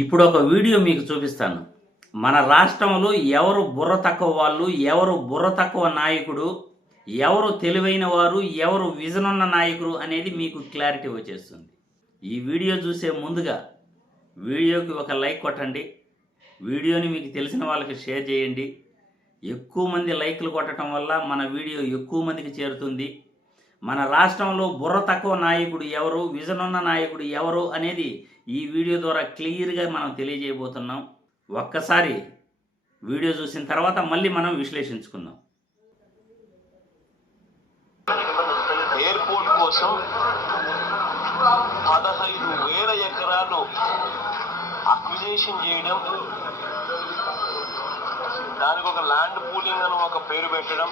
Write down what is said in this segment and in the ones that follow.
ఇప్పుడు ఒక వీడియో మీకు చూపిస్తాను. మన రాష్ట్రంలో ఎవరు బుర్ర తక్కువ వాళ్ళు, ఎవరు బుర్ర తక్కువ నాయకుడు, ఎవరు తెలివైన వారు, ఎవరు విజన్ ఉన్న నాయకుడు అనేది మీకు క్లారిటీ వచ్చేస్తుంది. ఈ వీడియో చూసే ముందుగా వీడియోకి ఒక లైక్ కొట్టండి. వీడియోని మీకు తెలిసిన వాళ్ళకి షేర్ చేయండి. ఎక్కువ మంది లైక్లు కొట్టడం వల్ల మన వీడియో ఎక్కువ మందికి చేరుతుంది. మన రాష్ట్రంలో బుర్ర తక్కువ నాయకుడు ఎవరు, విజన్ ఉన్న నాయకుడు ఎవరు అనేది ఈ వీడియో ద్వారా క్లియర్గా మనం తెలియజేయబోతున్నాం. ఒక్కసారి వీడియో చూసిన తర్వాత మళ్ళీ మనం విశ్లేషించుకుందాం. ఎయిర్పోర్ట్ కోసం 15,000 ఎకరాలు అక్విజిషన్ చేయడం, దానికి ఒక ల్యాండ్ పూలింగ్ అని ఒక పేరు పెట్టడం,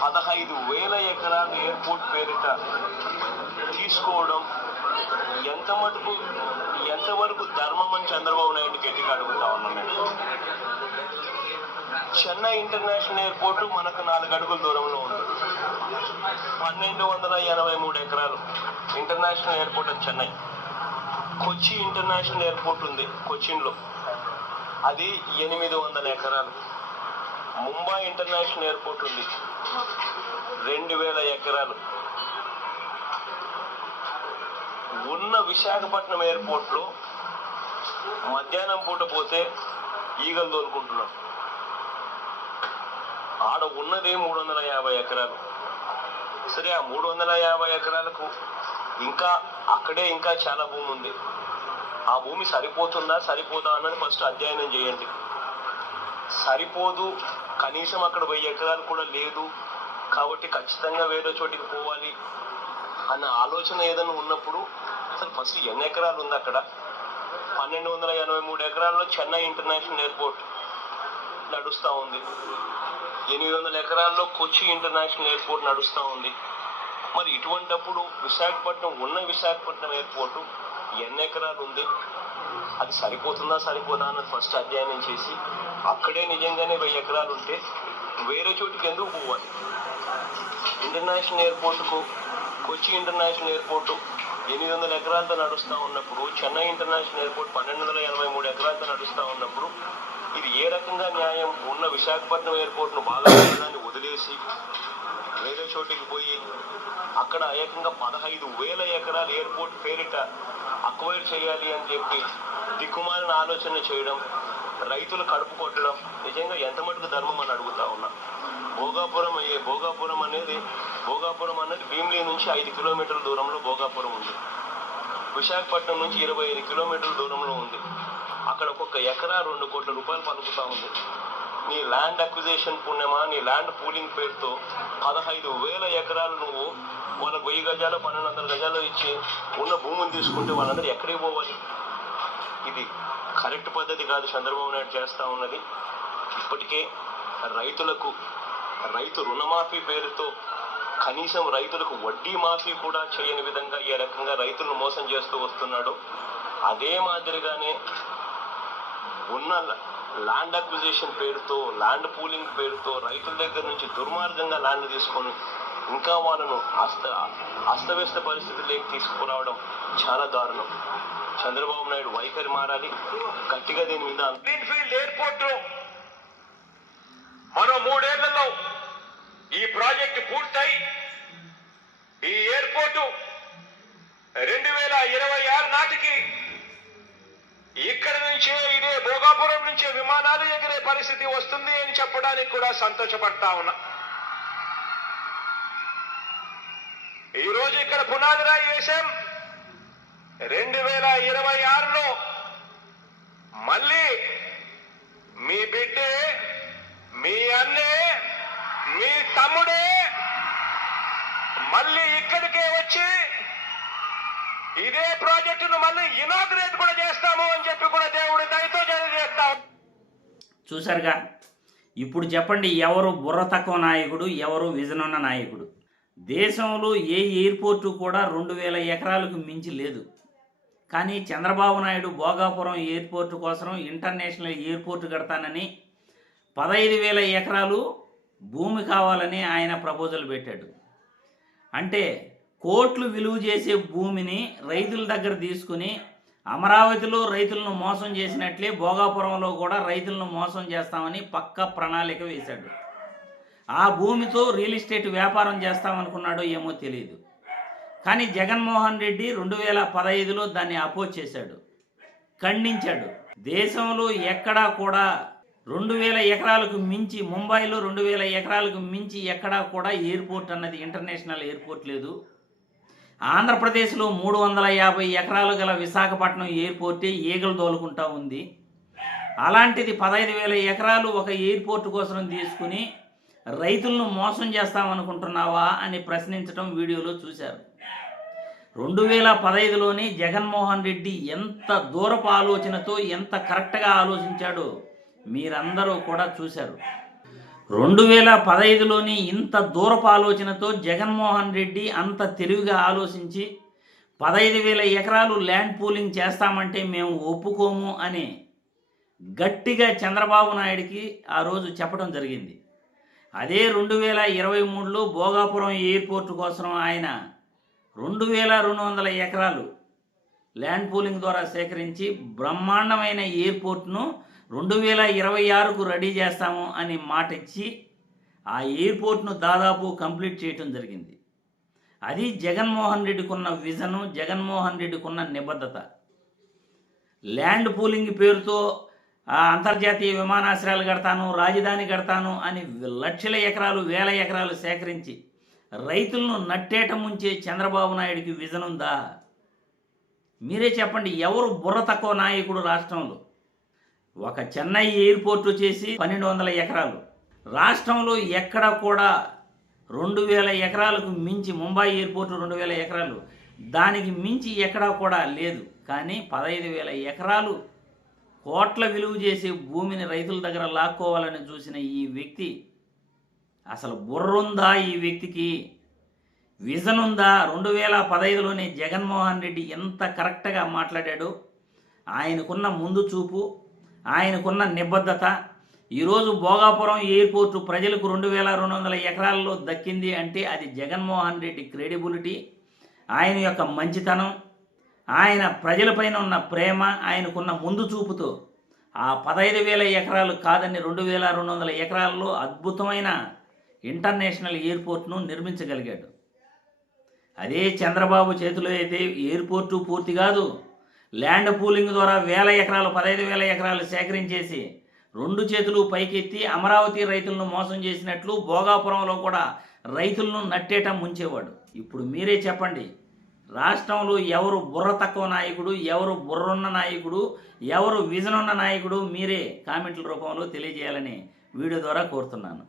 15,000 ఎకరాలు ఎయిర్పోర్ట్ పేరిట తీసుకోవడం ఎంతవరకు ధర్మం అని చంద్రబాబు నాయుడు గట్టిగా అడుగుతా ఉన్నాం. నేను చెన్నై ఇంటర్నేషనల్ ఎయిర్పోర్టు మనకు 4 అడుగుల దూరంలో ఉంది. 1,283 ఎకరాలు ఇంటర్నేషనల్ ఎయిర్పోర్ట్ అది చెన్నై. కొచ్చి ఇంటర్నేషనల్ ఎయిర్పోర్ట్ ఉంది కొచ్చిన్లో, అది 800 ఎకరాలు. ముంబై ఇంటర్నేషనల్ ఎయిర్పోర్ట్ ఉంది, 2,000 ఎకరాలు. ఉన్న విశాఖపట్నం ఎయిర్పోర్ట్లో మధ్యాహ్నం పూట పోతే ఈగలు తోలుకుంటున్నాం. ఆడ ఉన్నది 350 ఎకరాలు. సరే, ఆ 350 ఎకరాలకు ఇంకా చాలా భూమి ఉంది. ఆ భూమి సరిపోతుందా సరిపోదా అన్నది ఫస్ట్ అధ్యయనం చేయండి. సరిపోదు, కనీసం అక్కడ 1000 ఎకరాలు కూడా లేదు కాబట్టి ఖచ్చితంగా వేరే చోటికి పోవాలి అన్న ఆలోచన ఏదైనా ఉన్నప్పుడు అసలు ఫస్ట్ ఎన్ని ఎకరాలు ఉంది అక్కడ? 1,283 ఎకరాల్లో చెన్నై ఇంటర్నేషనల్ ఎయిర్పోర్ట్ నడుస్తూ ఉంది. 800 ఎకరాల్లో కొచ్చి ఇంటర్నేషనల్ ఎయిర్పోర్ట్ నడుస్తూ ఉంది. మరి ఇటువంటప్పుడు విశాఖపట్నం ఎయిర్పోర్టు ఎన్ని ఎకరాలు ఉంది, అది సరిపోతుందా సరిపోదా అన్నది ఫస్ట్ అధ్యయనం చేసి అక్కడే నిజంగానే 1000 ఎకరాలు ఉంటే వేరే చోటుకి ఎందుకు పోవాలి? ఇంటర్నేషనల్ ఎయిర్పోర్టుకు కొచ్చి ఇంటర్నేషనల్ ఎయిర్పోర్టు 800 ఎకరాలతో నడుస్తూ ఉన్నప్పుడు, చెన్నై ఇంటర్నేషనల్ ఎయిర్పోర్ట్ 1,283 ఎకరాలతో నడుస్తూ ఉన్నప్పుడు ఇది ఏ రకంగా న్యాయం? ఉన్న విశాఖపట్నం ఎయిర్పోర్ట్ను బాగా దాన్ని వదిలేసి వేరే చోటికి పోయి అక్కడ ఏకంగా 15,000 ఎకరాల ఎయిర్పోర్ట్ పేరిట అక్వైర్ చేయాలి అని చెప్పి దిక్కుమాలిన ఆలోచన చేయడం, రైతులు కడుపు కొట్టడం నిజంగా ఎంత మటుకు ధర్మం అని అడుగుతా ఉన్నా. భోగాపురం అనేది భీమిలి నుంచి 5 కిలోమీటర్ల దూరంలో భోగాపురం ఉంది. విశాఖపట్నం నుంచి 25 కిలోమీటర్ల దూరంలో ఉంది. అక్కడ ఒక్కొక్క ఎకరా 2 కోట్ల రూపాయలు పలుకుతా ఉంది. నీ ల్యాండ్ అక్విజిషన్ పుణ్యమా, నీ ల్యాండ్ పూలింగ్ పేరుతో 15,000 ఎకరాలు నువ్వు వాళ్ళకు 1000 గజాలు 1,200 గజాలు ఇచ్చి ఉన్న భూమిని తీసుకుంటే వాళ్ళందరూ ఎక్కడికి పోవాలి? ఇది కరెక్ట్ పద్ధతి కాదు చంద్రబాబు నాయుడు చేస్తూ ఉన్నది. ఇప్పటికే రైతు రుణమాఫీ పేరుతో కనీసం రైతులకు వడ్డీ మాఫీ కూడా చేయని విధంగా ఏ రకంగా రైతులను మోసం చేస్తూ వస్తున్నాడు. అదే మాదిరిగానే ఉన్న ల్యాండ్ అక్విజిషన్ పేరుతో, ల్యాండ్ పూలింగ్ పేరుతో రైతుల దగ్గర నుంచి దుర్మార్గంగా ల్యాండ్ తీసుకొని ఇంకా వాళ్ళను అస్తవ్యస్త పరిస్థితుల్లోకి తీసుకురావడం చాలా దారుణం. చంద్రబాబు నాయుడు వైఖరి మారాలి. గట్టిగా దీని మీద గ్రీన్ఫీల్డ్ ఎయిర్పోర్ట్ మరో 3 ఏళ్లలో ఈ ప్రాజెక్టు పూర్తయి ఈ ఎయిర్పోర్టు 2026 నాటికి ఇక్కడ నుంచే ఇదే భోగాపురం నుంచే విమానాలు ఎగిరే పరిస్థితి వస్తుంది అని చెప్పడానికి కూడా సంతోషపడతా ఉన్నా. ఈరోజు ఇక్కడ పునాది రాయి వేశాం. 2026లో మళ్ళీ మీ బిడ్డే, మీ అన్నే, మీ తమ్ముడే మళ్ళీ ఇక్కడికే వచ్చి ఇదే ప్రాజెక్టును మళ్ళీ ఇనాగ్రేట్ కూడా చేస్తాము అని చెప్పి కూడా దేవుడి దయతో తెలియజేస్తాం. చూశారుగా? ఇప్పుడు చెప్పండి, ఎవరు బుర్ర తక్కువ నాయకుడు, ఎవరు విజన్ ఉన్న నాయకుడు? దేశంలో ఏ ఎయిర్పోర్టు కూడా 2,000 ఎకరాలకు మించి లేదు. కానీ చంద్రబాబు నాయుడు భోగాపురం ఎయిర్పోర్టు కోసం ఇంటర్నేషనల్ ఎయిర్పోర్టు కడతానని 15,000 ఎకరాలు భూమి కావాలని ఆయన ప్రపోజల్ పెట్టాడు. అంటే కోట్లు విలువ చేసే భూమిని రైతుల దగ్గర తీసుకుని అమరావతిలో రైతులను మోసం చేసినట్లే భోగాపురంలో కూడా రైతులను మోసం చేస్తామని పక్కా ప్రణాళిక వేశాడు. ఆ భూమితో రియల్ ఎస్టేట్ వ్యాపారం చేస్తామనుకున్నాడో ఏమో తెలియదు. కానీ జగన్మోహన్ రెడ్డి 2015లో దాన్ని అపోజ్ చేశాడు, ఖండించాడు. దేశంలో ఎక్కడా కూడా 2000 ఎకరాలకు మించి, ముంబైలో 2000 ఎకరాలకు మించి ఎక్కడా కూడా ఎయిర్పోర్ట్ అన్నది ఇంటర్నేషనల్ ఎయిర్పోర్ట్ లేదు. ఆంధ్రప్రదేశ్లో 350 ఎకరాలు గల విశాఖపట్నం ఎయిర్పోర్టే ఈగలు తోలుకుంటా ఉంది. అలాంటిది 15,000 ఎకరాలు ఒక ఎయిర్పోర్ట్ కోసం తీసుకుని రైతులను మోసం చేస్తామనుకుంటున్నావా అని ప్రశ్నించడం వీడియోలో చూశారు. 2015లోనే జగన్మోహన్ రెడ్డి ఎంత దూరపు ఆలోచనతో, ఎంత కరెక్ట్గా ఆలోచించాడో మీరందరూ కూడా చూశారు. 2015లోని ఇంత దూరపు ఆలోచనతో జగన్మోహన్ రెడ్డి అంత తెలివిగా ఆలోచించి 15,000 ఎకరాలు ల్యాండ్ పూలింగ్ చేస్తామంటే మేము ఒప్పుకోము అని గట్టిగా చంద్రబాబు నాయుడికి ఆ రోజు చెప్పడం జరిగింది. అదే 2023లో భోగాపురం ఎయిర్పోర్ట్ కోసం ఆయన 2,200 ఎకరాలు ల్యాండ్ పూలింగ్ ద్వారా సేకరించి బ్రహ్మాండమైన ఎయిర్పోర్ట్ను 2026కు రెడీ చేస్తాము అని మాట ఇచ్చి ఆ ఎయిర్పోర్ట్ను దాదాపు కంప్లీట్ చేయటం జరిగింది. అది జగన్మోహన్ రెడ్డికి ఉన్న విజను, జగన్మోహన్ రెడ్డికి ఉన్న నిబద్ధత. ల్యాండ్ పూలింగ్ పేరుతో అంతర్జాతీయ విమానాశ్రయాలు కడతాను, రాజధాని కడతాను అని లక్షల ఎకరాలు, వేల ఎకరాలు సేకరించి రైతులను నట్టేట ముంచే చంద్రబాబు నాయుడికి విజన్ ఉందా? మీరే చెప్పండి. ఎవరు బుర్ర తక్కువ నాయకుడు రాష్ట్రంలో? ఒక చెన్నై ఎయిర్పోర్టు చేసి 1,200 ఎకరాలు, రాష్ట్రంలో ఎక్కడ కూడా 2,000 ఎకరాలకు మించి, ముంబై ఎయిర్పోర్టు 2,000 ఎకరాలు, దానికి మించి ఎక్కడా కూడా లేదు. కానీ 15,000 ఎకరాలు కోట్ల విలువ చేసే భూమిని రైతుల దగ్గర లాక్కోవాలని చూసిన ఈ వ్యక్తి అసలు బుర్రుందా? ఈ వ్యక్తికి విజన్ ఉందా? 2015లోనే జగన్మోహన్ రెడ్డి ఎంత కరెక్ట్గా మాట్లాడాడు. ఆయనకున్న ముందు చూపు, ఆయనకున్న నిబద్ధత. ఈరోజు భోగాపురం ఎయిర్పోర్టు ప్రజలకు 2,200 ఎకరాల్లో దక్కింది అంటే అది జగన్మోహన్ రెడ్డి క్రెడిబిలిటీ, ఆయన యొక్క మంచితనం, ఆయన ప్రజలపైన ఉన్న ప్రేమ, ఆయనకున్న ముందు చూపుతో ఆ 15,000 ఎకరాలు కాదని 2,200 ఎకరాల్లో అద్భుతమైన ఇంటర్నేషనల్ ఎయిర్పోర్ట్ను నిర్మించగలిగాడు. అదే చంద్రబాబు చేతిలో అయితే ఎయిర్పోర్టు పూర్తి కాదు, ల్యాండ్ పూలింగ్ ద్వారా 1,000 ఎకరాలు, 15,000 ఎకరాలు సేకరించేసి 2 చేతులు పైకెత్తి అమరావతి రైతులను మోసం చేసినట్లు భోగాపురంలో కూడా రైతులను నట్టేట ముంచేవాడు. ఇప్పుడు మీరే చెప్పండి, రాష్ట్రంలో ఎవరు బుర్ర తక్కువ నాయకుడు, ఎవరు బుర్రున్న నాయకుడు, ఎవరు విజన్ ఉన్న నాయకుడు? మీరే కామెంట్ల రూపంలో తెలియజేయాలని వీడియో ద్వారా కోరుతున్నాను.